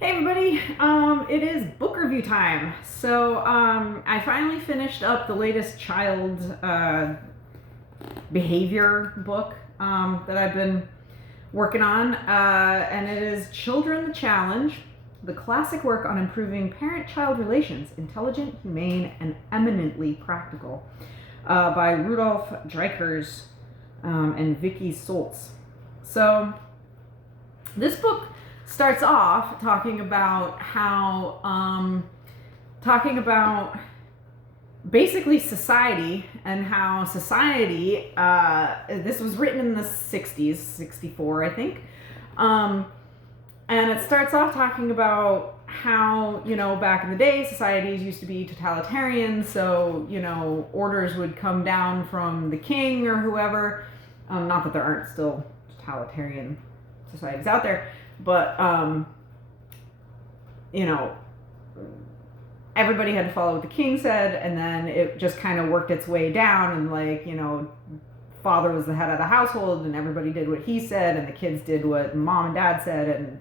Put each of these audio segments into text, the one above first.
Hey everybody, it is book review time. So I finally finished up the latest child behavior book that I've been working on, and it is Children the Challenge, the classic work on improving parent-child relations, intelligent, humane, and eminently practical, by Rudolf Dreikurs and Vicky Soltz. So this book starts off talking about basically society and how society, this was written in the 60s, 64 I think, and it starts off talking about how, back in the day societies used to be totalitarian, so, orders would come down from the king or whoever, not that there aren't still totalitarian societies out there, but everybody had to follow what the king said, and then it just kind of worked its way down, and father was the head of the household and everybody did what he said, and the kids did what mom and dad said, and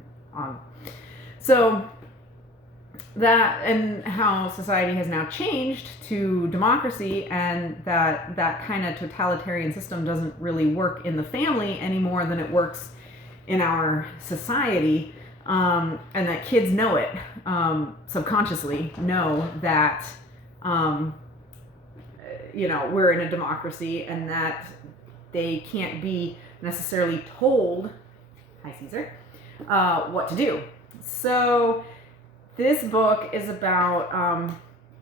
so that, and how society has now changed to democracy, and that kind of totalitarian system doesn't really work in the family any more than it works in our society, and that kids know it, subconsciously know that, we're in a democracy, and that they can't be necessarily told, hi Caesar, what to do. So this book is about,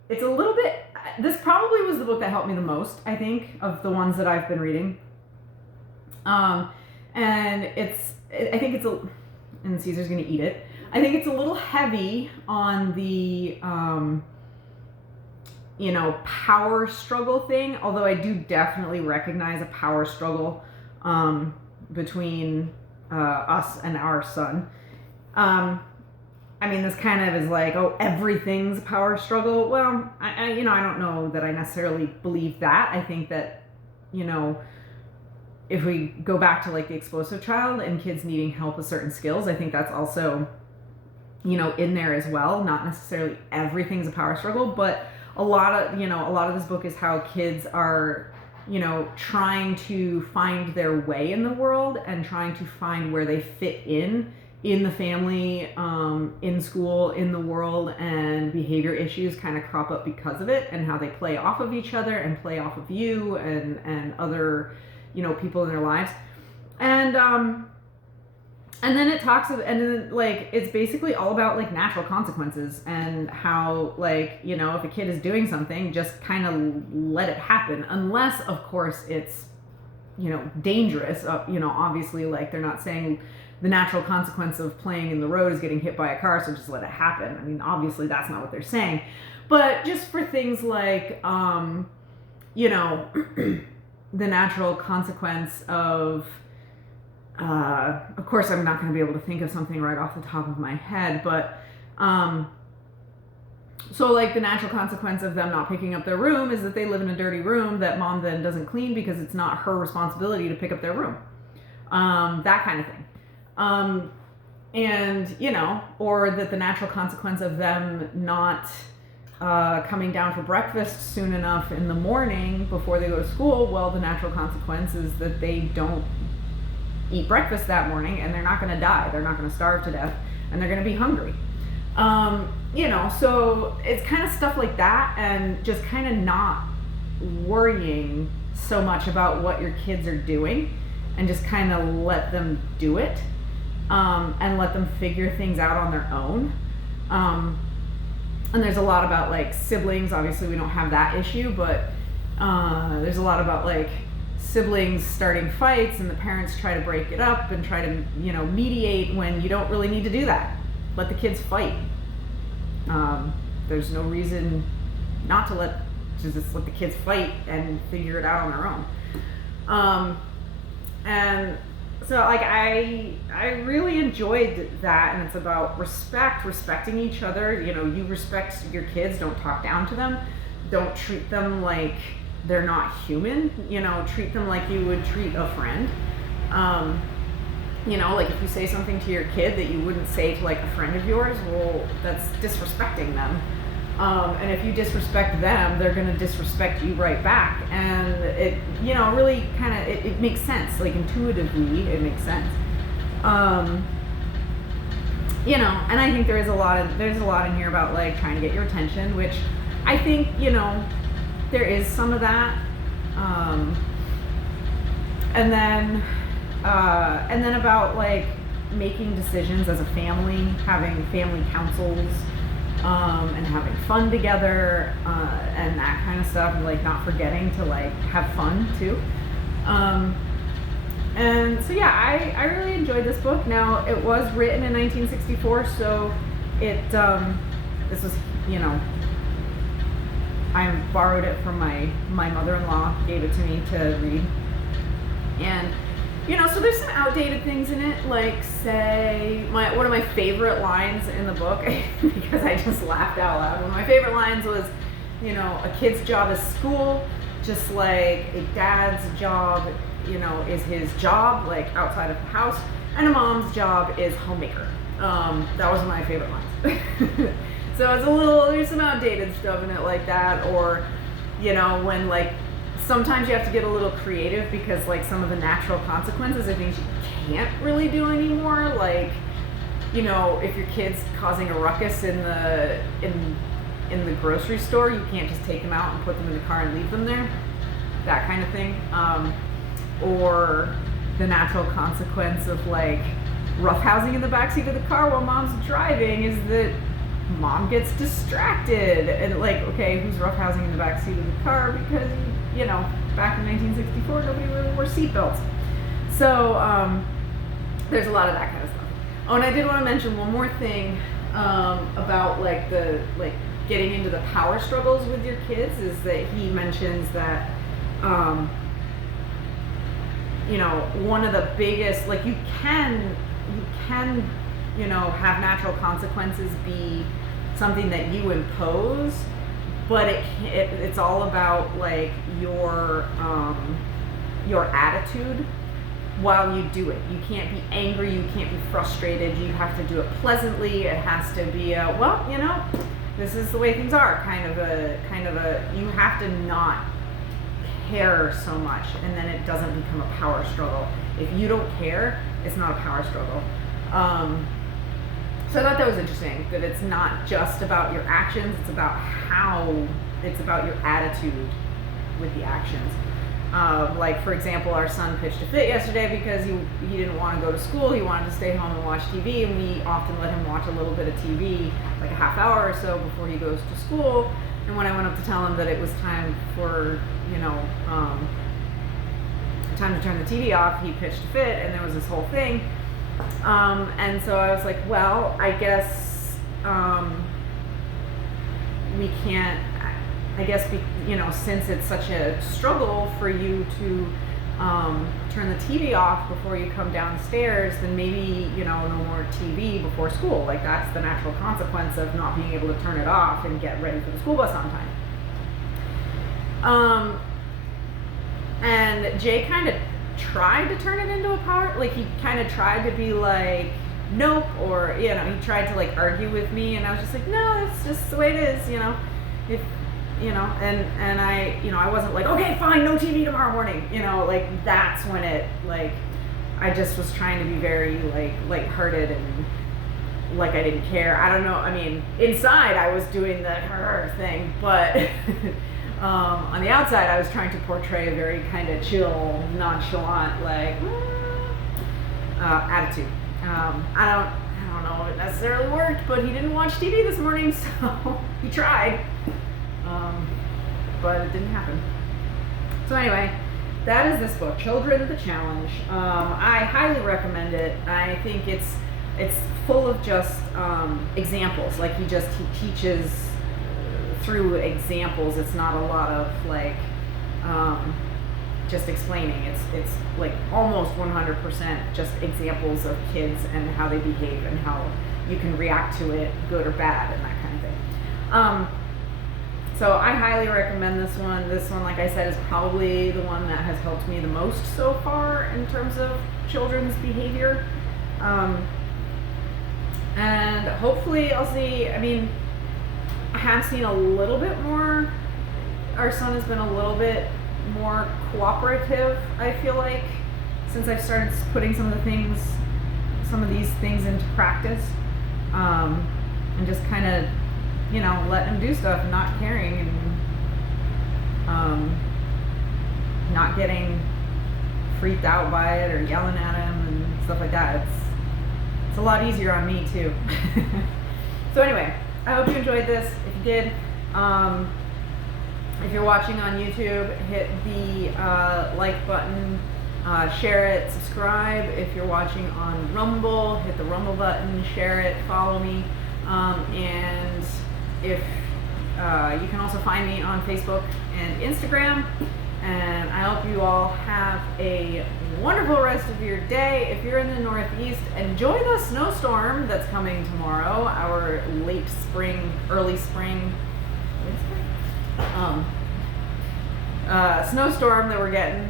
it's a little bit, this probably was the book that helped me the most, I think, of the ones that I've been reading. And I think it's and Caesar's gonna eat it. I think it's a little heavy on the, power struggle thing, although I do definitely recognize a power struggle between us and our son. This kind of is like, oh, everything's a power struggle. Well, I don't know that I necessarily believe that. I think that, if we go back to like the explosive child and kids needing help with certain skills, I think that's also, in there as well. Not necessarily everything's a power struggle, but a lot of this book is how kids are, trying to find their way in the world and trying to find where they fit in the family, in school, in the world, and behavior issues kind of crop up because of it, and how they play off of each other and play off of you and other, people in their lives. And then it talks of, and then like, it's basically all about like natural consequences, and how, like, if a kid is doing something, just kind of let it happen, unless of course it's, dangerous. Obviously, like, they're not saying the natural consequence of playing in the road is getting hit by a car, so just let it happen. Obviously that's not what they're saying, but just for things like, the natural consequence of course, I'm not going to be able to think of something right off the top of my head, but so like the natural consequence of them not picking up their room is that they live in a dirty room that mom then doesn't clean because it's not her responsibility to pick up their room, that kind of thing. Or that the natural consequence of them not coming down for breakfast soon enough in the morning before they go to school, well, the natural consequence is that they don't eat breakfast that morning, and they're not going to die. They're not going to starve to death, and they're going to be hungry. So it's kind of stuff like that, and just kind of not worrying so much about what your kids are doing, and just kind of let them do it, and let them figure things out on their own. And there's a lot about like siblings. Obviously we don't have that issue, but there's a lot about like siblings starting fights, and the parents try to break it up and try to, mediate, when you don't really need to do that. Let the kids fight. There's no reason not to just let the kids fight and figure it out on their own. And so like I really enjoyed that, and it's about respecting each other. You respect your kids, don't talk down to them, don't treat them like they're not human, treat them like you would treat a friend. You know, like if you say something to your kid that you wouldn't say to like a friend of yours, well, that's disrespecting them. And if you disrespect them, they're going to disrespect you right back. And it, you know, really kind of, it makes sense. Like intuitively, it makes sense. You know, and I think there's a lot in here about like trying to get your attention, which I think, you know, there is some of that. And then about like making decisions as a family, having family councils, and having fun together, and that kind of stuff, and like not forgetting to like have fun too. And so yeah, I really enjoyed this book. Now it was written in 1964, so this was, you know, I borrowed it from my mother-in-law, gave it to me to read. And you know, so there's some outdated things in it, like say one of my favorite lines in the book, because I just laughed out loud. One of my favorite lines was, you know, a kid's job is school, just like a dad's job, you know, is his job, like outside of the house, and a mom's job is homemaker. That was one of my favorite lines. So it's there's some outdated stuff in it like that, or, you know, when like, sometimes you have to get a little creative because like some of the natural consequences are things you can't really do anymore. Like, you know, if your kid's causing a ruckus in the grocery store, you can't just take them out and put them in the car and leave them there. That kind of thing. Or the natural consequence of like roughhousing in the backseat of the car while mom's driving is that mom gets distracted. And like, okay, who's roughhousing in the backseat of the car? Because, you know, back in 1964, nobody really wore seatbelts. So there's a lot of that kind of stuff. Oh, and I did want to mention one more thing about like getting into the power struggles with your kids, is that he mentions that you know, one of the biggest, like you can you know, have natural consequences be something that you impose, but it's all about like your attitude while you do it. You can't be angry, you can't be frustrated, you have to do it pleasantly. It has to be a, well, you know, this is the way things are, kind of a you have to not care so much, and then it doesn't become a power struggle. If you don't care, it's not a power struggle. So I thought that was interesting, that it's not just about your actions, it's about your attitude with the actions. Like, for example, our son pitched a fit yesterday because he didn't want to go to school. He wanted to stay home and watch TV, and we often let him watch a little bit of TV, like a half hour or so before he goes to school. And when I went up to tell him that it was time for, you know, time to turn the TV off, he pitched a fit, and there was this whole thing. And so I was like, well, I guess we can't, you know, since it's such a struggle for you to turn the TV off before you come downstairs, then maybe, you know, no more TV before school. Like, that's the natural consequence of not being able to turn it off and get ready for the school bus on time. And Jay kind of tried to turn it into a power, like he kind of tried to be like, nope, or, you know, he tried to like argue with me, and I was just like, no, it's just the way it is, you know, if, you know, and I, you know, I wasn't like, okay, fine, no TV tomorrow morning, you know, like that's when it, like, I just was trying to be very like lighthearted and like I didn't care. I don't know, I mean, inside I was doing the thing, but on the outside I was trying to portray a very kind of chill, nonchalant, like attitude. I don't know if it necessarily worked, but he didn't watch TV this morning, so he tried, but it didn't happen. So anyway, that is this book, Children, the Challenge. I highly recommend it. I think it's full of just examples. Like he teaches through examples. It's not a lot of like just explaining. It's like almost 100% just examples of kids and how they behave and how you can react to it, good or bad, and that kind of thing. So I highly recommend this one. This one, like I said, is probably the one that has helped me the most so far in terms of children's behavior. And hopefully I'll see, I mean, I have seen a little bit more. Our son has been a little bit more cooperative, I feel like, since I've started putting some of these things into practice. And just kind of, you know, letting him do stuff, not caring, and not getting freaked out by it or yelling at him and stuff like that. It's a lot easier on me too. So anyway, I hope you enjoyed this. If you did, if you're watching on YouTube, hit the like button, share it, subscribe. If you're watching on Rumble, hit the Rumble button, share it, follow me. And if you can also find me on Facebook and Instagram. And I hope you all have a wonderful rest of your day. If you're in the Northeast, enjoy the snowstorm that's coming tomorrow, our late spring, early spring, snowstorm that we're getting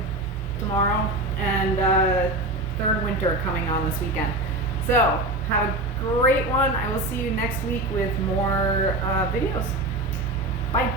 tomorrow, and third winter coming on this weekend. So have a great one. I will see you next week with more videos. Bye.